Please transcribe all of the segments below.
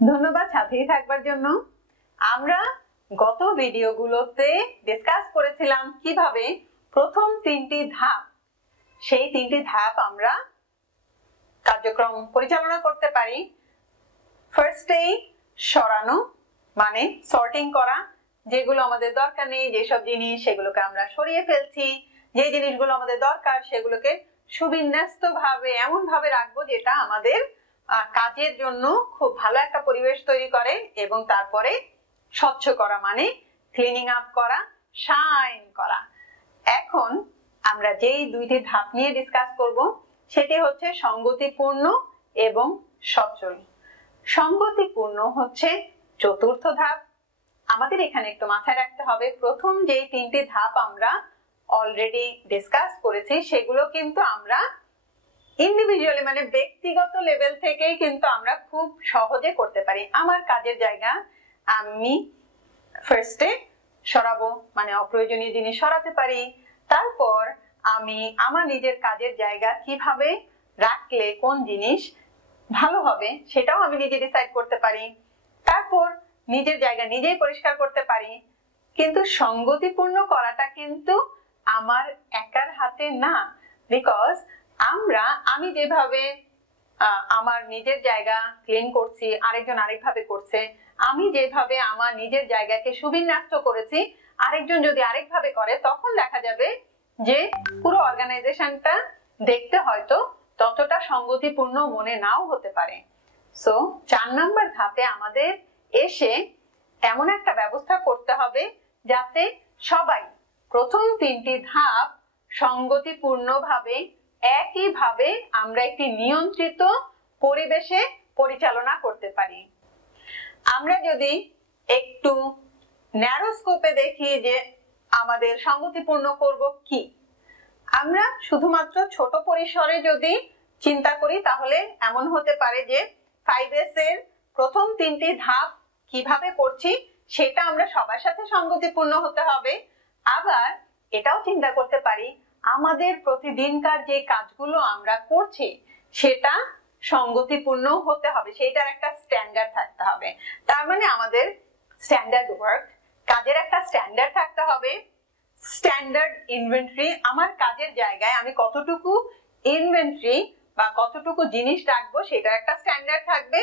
ধন্যবাদ সাথেই থাকবার জন্য। আমরা গত ভিডিওগুলোতে ডিসকাস করেছিলাম কিভাবে প্রথম তিনটি ধাপ, সেই তিনটি ধাপ আমরা কার্যক্রম পরিচালনা করতে পারি। ফার্স্টেই সরানো, মানে সর্টিং করা, যেগুলো আমাদের দরকার নেই, যেসব জিনিস সেগুলোকে আমরা সরিয়ে ফেলছি, যে জিনিসগুলো আমাদের দরকার সেগুলোকে সুবিন্যস্ত ভাবে এমন ভাবে রাখবো যেটা আমাদের কাজের জন্য খুব ভালো একটা পরিবেশ তৈরি করে। এবং তারপরে স্বচ্ছ করা, মানে ক্লিনিং আপ করা, শাইন করা। এখন আমরা যেই দুইটি ধাপ নিয়ে ডিসকাস করব সেটি হচ্ছে সঙ্গতিপূর্ণ এবং সচল। সঙ্গতিপূর্ণ হচ্ছে চতুর্থ ধাপ। আমাদের এখানে একটু মাথায় রাখতে হবে, প্রথম যেই তিনটি ধাপ আমরা অলরেডি ডিসকাস করেছি সেগুলো কিন্তু আমরা ইন্ডিভিজুয়ালি, মানে ব্যক্তিগত লেভেল থেকেই কিন্তু আমরা খুব সহজে করতে পারি। আমার কাজের জায়গা আমি ফার্স্টে সরাবো, মানে অপ্রয়োজনীয় জিনিস সরাতে পারি। তারপর আমি আমার নিজের কাজের জায়গা কিভাবে রাখলে কোন জিনিস ভালো হবে সেটাও আমি নিজে ডিসাইড করতে পারি। তারপর নিজের জায়গা নিজেই পরিষ্কার করতে পারি। কিন্তু সঙ্গতিপূর্ণ করাটা কিন্তু আমার একার হাতে না, বিকজ আমি যেভাবে আমার নিজের জায়গা ক্লিন করছি, আরেকজন আরেকভাবে করছে। আমি যেভাবে আমার নিজের জায়গাকে সুবিন্যস্ত করেছি, আরেকজন যদি আরেকভাবে করে, তখন দেখা যাবে যে পুরো অর্গানাইজেশনটা দেখতে হয়তো ততটা সঙ্গতিপূর্ণ মনে নাও হতে পারে। সো 4 নম্বর ধাপে আমাদের এসে এমন একটা ব্যবস্থা করতে হবে যাতে সবাই প্রথম তিনটি ধাপ সঙ্গতিপূর্ণভাবে একইভাবে আমরা একটি নিয়ন্ত্রিত পরিবেশে পরিচালনা করতে পারি। আমরা যদি একটু ন্যারো স্কোপে দেখি যে আমাদের সঙ্গতিপূর্ণ করব কি, আমরা শুধুমাত্র ছোট পরিসরে যদি চিন্তা করি তাহলে এমন হতে পারে যে 5S এর প্রথম তিনটি ধাপ কিভাবে করছি সেটা আমরা সবার সাথে সঙ্গতিপূর্ণ হতে হবে। আবার এটাও চিন্তা করতে পারি আমাদের প্রতিদিনকার যে কাজগুলো আমরা করছি সেটা সঙ্গতিপূর্ণ হতে হবে, সেটার একটা স্ট্যান্ডার্ড থাকতে হবে। তার মানে আমাদের স্ট্যান্ডার্ড ওয়ার্ক, কাজের একটা স্ট্যান্ডার্ড থাকতে হবে। স্ট্যান্ডার্ড ইনভেন্টরি, আমার কাজের জায়গায় আমি কতটুকু ইনভেন্টরি বা কতটুকু জিনিস রাখবো সেটার একটা স্ট্যান্ডার্ড থাকবে।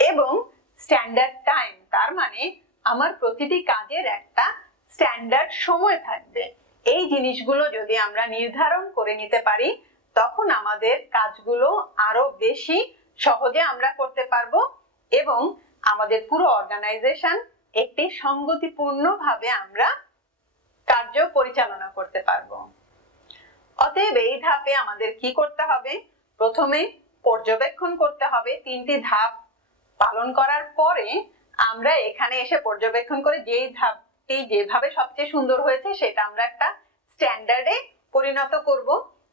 এবং স্ট্যান্ডার্ড টাইম, তার মানে আমার প্রতিটি কাজের একটা স্ট্যান্ডার্ড সময় থাকবে। এই জিনিসগুলো যদি আমরা নির্ধারণ করে নিতে পারি তখন আমাদের কাজগুলো আরো বেশি সহজে আমরা করতে পারবো এবং আমাদের পুরো অর্গানাইজেশন একটি সঙ্গতিপূর্ণ ভাবে আমরা কার্য পরিচালনা করতে পারবো। অতএব এই ধাপে আমাদের কি করতে হবে? প্রথমে পর্যবেক্ষণ করতে হবে। তিনটি ধাপ পালন করার পরে আমরা এখানে এসে পর্যবেক্ষণ করে যেই ধাপটি যেভাবে সবচেয়ে সুন্দর হয়েছে সেটা আমরা একটা স্ট্যান্ডার্ডে পরিণত করব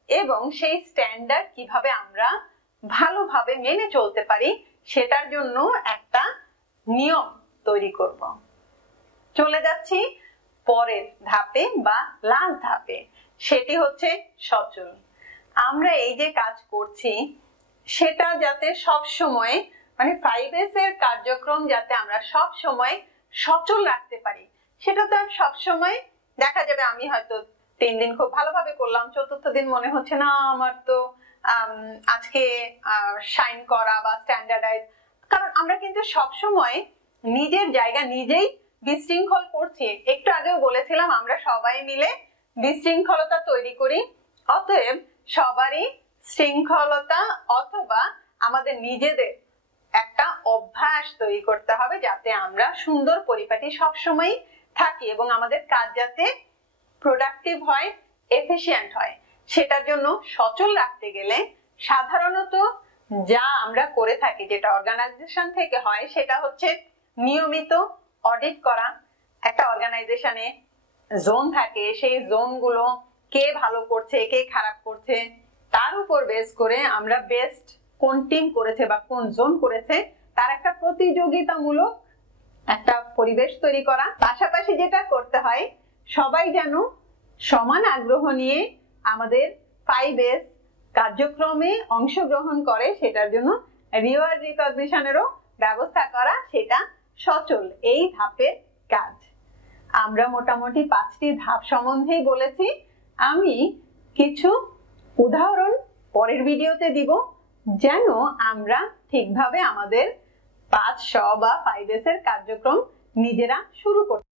এবং সেই স্ট্যান্ডার্ড কিভাবে আমরা ভালোভাবে মেনে চলতে পারি সেটার জন্য একটা নিয়ম তৈরি করব। চলে যাচ্ছি পরের ধাপে বা লাস্ট ধাপে, সেটি হচ্ছে সচল। আমরা এই যে কাজ করছি সেটা যাতে সব সময়, মানে 5S এর কার্যক্রম যাতে আমরা সব সময় সচল রাখতে পারি, সেটা তো আর সব সময় দেখা যাবে আমি হয়তো 3 দিন খুব ভালোভাবে করলাম, চতুর্থ দিন মনে হচ্ছে না আমার তো আজকে শাইন করা বা স্ট্যান্ডার্ডাইজ। কারণ আমরা কিন্তু সব সময় নিজের জায়গা নিজেই বিশৃঙ্খল করছি। একটু আগেও বলেছিলাম আমরা সবাই মিলে বিশৃঙ্খলতা তৈরি করি। অতএব সবারই শৃঙ্খলতা অথবা আমাদের নিজেদের একটা অভ্যাস তৈরি করতে হবে যাতে আমরা সুন্দর পরিপাটি সবসময় থাকি এবং আমাদের কাজ যাতে প্রোডাক্টিভ হয়, এফিশিয়েন্ট হয়। সেটার জন্য সচল রাখতে গেলে সাধারণত যা আমরা করে থাকি, যেটা অর্গানাইজেশন থেকে হয়, সেটা হচ্ছে নিয়মিত অডিট করা। একটা অর্গানাইজেশনে জোন থাকে, সেই জোনগুলো কে ভালো করছে কে খারাপ করছে তার উপর বেস করে আমরা বেস্ট কোন টিম করেছে বা কোন জোন করেছে তার একটা প্রতিযোগিতামূলক একটা পরিবেশ তৈরি করা। পাশাপাশি যেটা করতে হয়, সবাই যেন সমান আগ্রহ নিয়ে আমাদের 5S কার্যক্রমে অংশগ্রহণ করে, সেটার জন্য রিওয়ার্ড রিকগনিশনেরও ব্যবস্থা করা সেটা সচল, এই ধাপের কাজ। আমরা মোটামুটি 5টি ধাপ সম্বন্ধেই বলেছি। আমি কিছু উদাহরণ পরের ভিডিওতে দিব, যেন আমরা ঠিকভাবে আমাদের 5 বা 5S এর কার্যক্রম নিজেরা শুরু করতে